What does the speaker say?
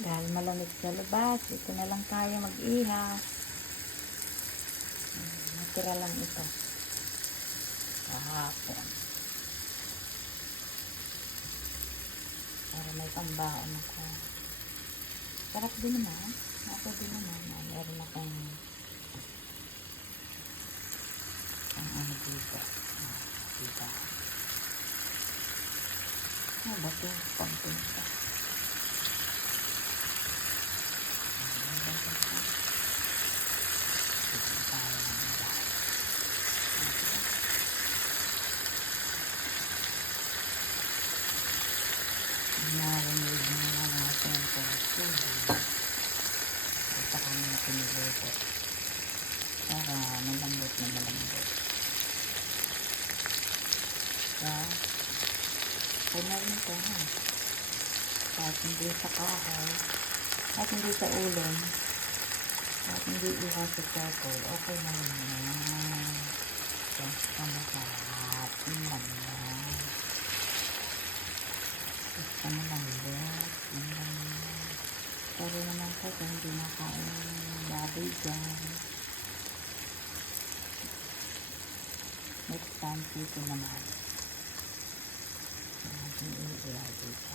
Dahil malamig sa labas, ito na lang tayo mag-ihaw. Natira lang ito. Kahapon. Para may pambaon ako. Sarap din naman. Ako din naman. Meron akong ano dito. Diba? Ano ba ito? Pagpunta. Narinig mo na natin ito. Ito kami na pinilipo. Para malambot na malambot. Kaya rin ito ha. Kahit hindi sa kahoy, kahit hindi sa ulam, kahit hindi ihaw sa charcoal, okay na rin yan. Basta masarap. Yun lang yan. Basta malambot. Yun lang yan. Pero naman po kung hindi nakain baboy dyan. Next time, dito naman. Natin i-ihaw dito.